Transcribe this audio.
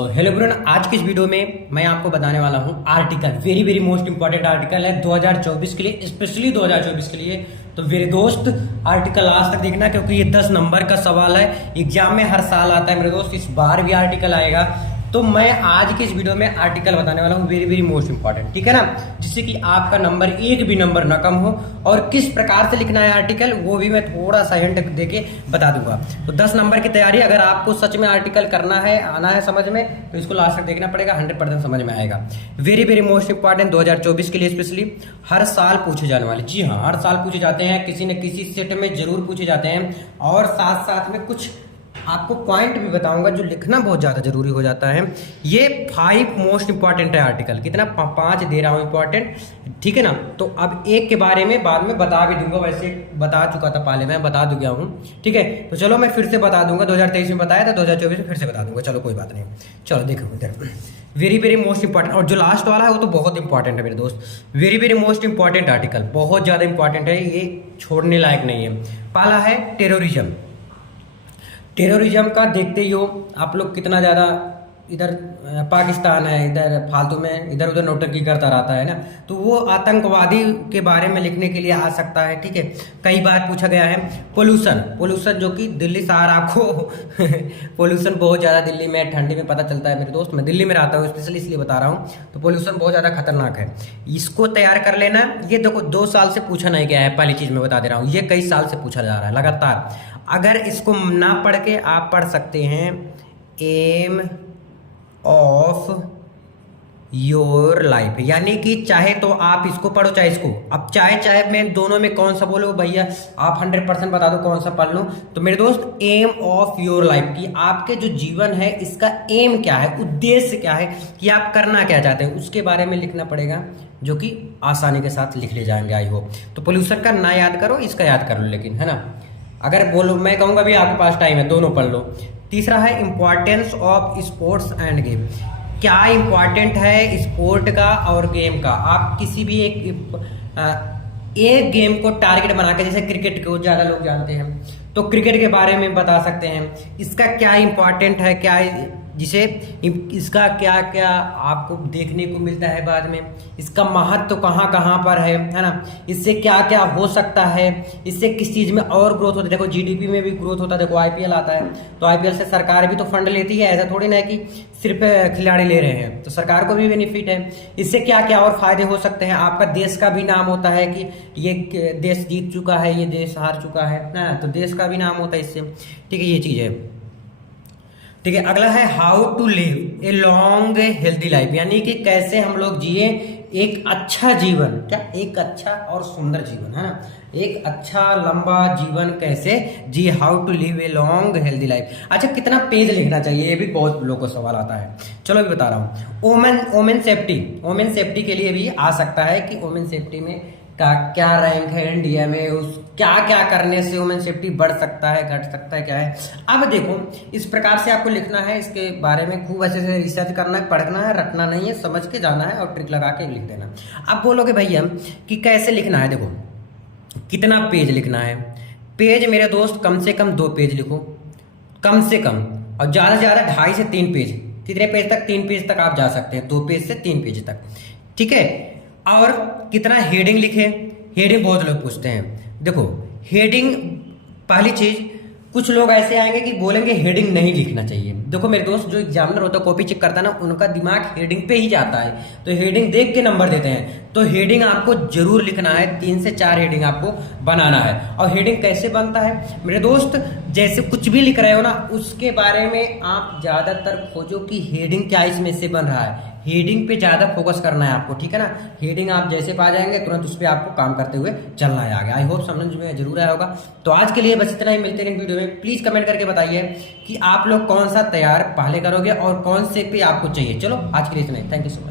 Hello everyone, आज की इस वीडियो में मैं आपको बताने वाला हूं article very very most important article है 2024 के लिए, स्पेशली 2024 के लिए। तो मेरे दोस्त आर्टिकल आज तक देखना, क्योंकि ये 10 नंबर का सवाल है, एग्जाम में हर साल आता है मेरे दोस्त, इस बार भी आर्टिकल आएगा। तो मैं आज की इस वीडियो में आर्टिकल बताने वाला हूँ वेरी वेरी मोस्ट इंपॉर्टेंट, ठीक है ना, जिससे कि आपका नंबर एक भी नंबर ना कम हो। और किस प्रकार से लिखना है आर्टिकल वो भी मैं थोड़ा सा हिंट देके बता दूंगा। तो 10 नंबर की तैयारी, अगर आपको सच में आर्टिकल करना है, आना है समझ में, तो इसको लास्ट तक देखना पड़ेगा, 100% समझ में आएगा। वेरी वेरी मोस्ट इंपॉर्टेंट 2024 के लिए स्पेशली, हर साल पूछे जाने वाले, जी हाँ हर साल पूछे जाते हैं, किसी न किसी सेट में जरूर पूछे जाते हैं। और साथ साथ में कुछ आपको पॉइंट भी बताऊंगा जो लिखना बहुत ज़्यादा जरूरी हो जाता है। ये 5 मोस्ट इंपॉर्टेंट है आर्टिकल, कितना 5 दे रहा हूँ इंपॉर्टेंट, ठीक है ना। तो अब एक के बारे में बाद में बता भी दूंगा, वैसे बता चुका था पहले, मैं बता गया हूँ, ठीक है। तो चलो मैं फिर से बता दूंगा, 2023 में बताया था, 2024 में फिर से बता दूंगा, चलो कोई बात नहीं। चलो देखो इधर, वेरी वेरी मोस्ट इंपॉर्टेंट, और जो लास्ट वाला है वो तो बहुत इंपॉर्टेंट है मेरे दोस्त। Very very most important article, बहुत ज़्यादा इंपॉर्टेंट है, ये छोड़ने लायक नहीं है। पहला है टेररिज्म। टेररिज्म का देखते ही हो आप लोग, कितना ज़्यादा इधर पाकिस्तान है, इधर फालतू में इधर उधर नौटंकी करता रहता है ना, तो वो आतंकवादी के बारे में लिखने के लिए आ सकता है, ठीक है। कई बार पूछा गया है पोल्यूशन जो कि दिल्ली शहर आपको पोल्यूशन बहुत ज़्यादा दिल्ली में ठंडी में पता चलता है मेरे दोस्त, मैं दिल्ली में रहता हूँ स्पेशली इसलिए बता रहा हूँ। तो पोल्यूशन बहुत ज़्यादा खतरनाक है, इसको तैयार कर लेना। ये देखो 2 साल से पूछा नहीं गया है, पहली चीज़ मैं बता दे रहा हूँ, ये कई साल से पूछा जा रहा है लगातार। अगर इसको ना पढ़ के आप पढ़ सकते हैं, एम ऑफ योर लाइफ, यानी कि चाहे तो आप इसको पढ़ो चाहे इसको, अब चाहे मैं दोनों में कौन सा बोलो भैया, आप 100% बता दो कौन सा पढ़ लो। तो मेरे दोस्त एम ऑफ योर लाइफ की, आपके जो जीवन है इसका एम क्या है, उद्देश्य क्या है, कि आप करना क्या चाहते हैं, उसके बारे में लिखना पड़ेगा, जो कि आसानी के साथ लिख ले जाएंगे आई होप। तो पोल्यूशन का ना याद करो, इसका याद कर लो, लेकिन है ना, अगर बोलो मैं कहूँगा भी आपके पास टाइम है दोनों पढ़ लो। तीसरा है importance of sports end game, क्या इंपॉर्टेंट है स्पोर्ट का और गेम का। आप किसी भी एक गेम को टारगेट बना के, जैसे क्रिकेट को ज़्यादा लोग जानते हैं, तो क्रिकेट के बारे में बता सकते हैं, इसका क्या इंपॉर्टेंट है, क्या जिसे इसका क्या क्या आपको देखने को मिलता है बाद में, इसका महत्व कहाँ कहाँ पर है ना, इससे क्या क्या हो सकता है, इससे किस चीज़ में और ग्रोथ होती है। देखो जीडीपी में भी ग्रोथ होता है, देखो आईपीएल आता है, तो आईपीएल से सरकार भी तो फंड लेती है, ऐसा थोड़ी ना है कि सिर्फ खिलाड़ी ले रहे हैं, तो सरकार को भी बेनिफिट है। इससे क्या क्या और फायदे हो सकते हैं, आपका देश का भी नाम होता है कि ये देश जीत चुका है, ये देश हार चुका है ना, तो देश का भी नाम होता है इससे, ठीक है, ये चीज़ है, ठीक है। अगला है how to live a long healthy life, यानी कि कैसे हम लोग जिए एक अच्छा जीवन, क्या एक अच्छा और सुंदर जीवन, है ना, एक अच्छा लंबा जीवन कैसे जी, how to live a long healthy life. अच्छा कितना पेज लिखना चाहिए, ये भी बहुत लोगों को सवाल आता है, चलो अभी बता रहा हूँ। ओमेन सेफ्टी के लिए भी आ सकता है कि ओमेन सेफ्टी में का क्या रैंक है इंडिया में, उस क्या क्या करने से वुमेन सेफ्टी बढ़ सकता है, घट सकता है, क्या है। अब देखो इस प्रकार से आपको लिखना है, इसके बारे में खूब अच्छे से रिसर्च करना है, पढ़ना है, रटना नहीं है, समझ के जाना है और ट्रिक लगा के लिख देना। अब बोलोगे भैया कि कैसे लिखना है, देखो कितना पेज लिखना है। पेज मेरे दोस्त कम से कम 2 पेज लिखो, कम से कम, और ज़्यादा से ज़्यादा 2.5 से 3 पेज, कितने पेज तक, 3 पेज तक आप जा सकते हैं, 2 पेज से 3 पेज तक, ठीक है। और कितना हेडिंग लिखे, हेडिंग बहुत लोग पूछते हैं, देखो हेडिंग पहली चीज, कुछ लोग ऐसे आएंगे कि बोलेंगे हेडिंग नहीं लिखना चाहिए। देखो मेरे दोस्त, जो एग्जामिनर होता है कॉपी चेक करता है ना, उनका दिमाग हेडिंग पे ही जाता है, तो हेडिंग देख के नंबर देते हैं। तो हेडिंग आपको जरूर लिखना है, 3 से 4 हेडिंग आपको बनाना है। और हेडिंग कैसे बनता है मेरे दोस्त, जैसे कुछ भी लिख रहे हो ना, उसके बारे में आप ज्यादातर खोजो कि हेडिंग क्या इसमें से बन रहा है, हेडिंग पे ज्यादा फोकस करना है आपको, ठीक है ना। हेडिंग आप जैसे पा जाएंगे तुरंत उस पर आपको काम करते हुए चलना है आगे। आई होप समझ में जरूर आया होगा। तो आज के लिए बस इतना ही, मिलते हैं वीडियो में। प्लीज कमेंट करके बताइए कि आप लोग कौन सा तैयार पहले करोगे और कौन से पे आपको चाहिए। चलो आज के लिए इतना ही, थैंक यू सो मच।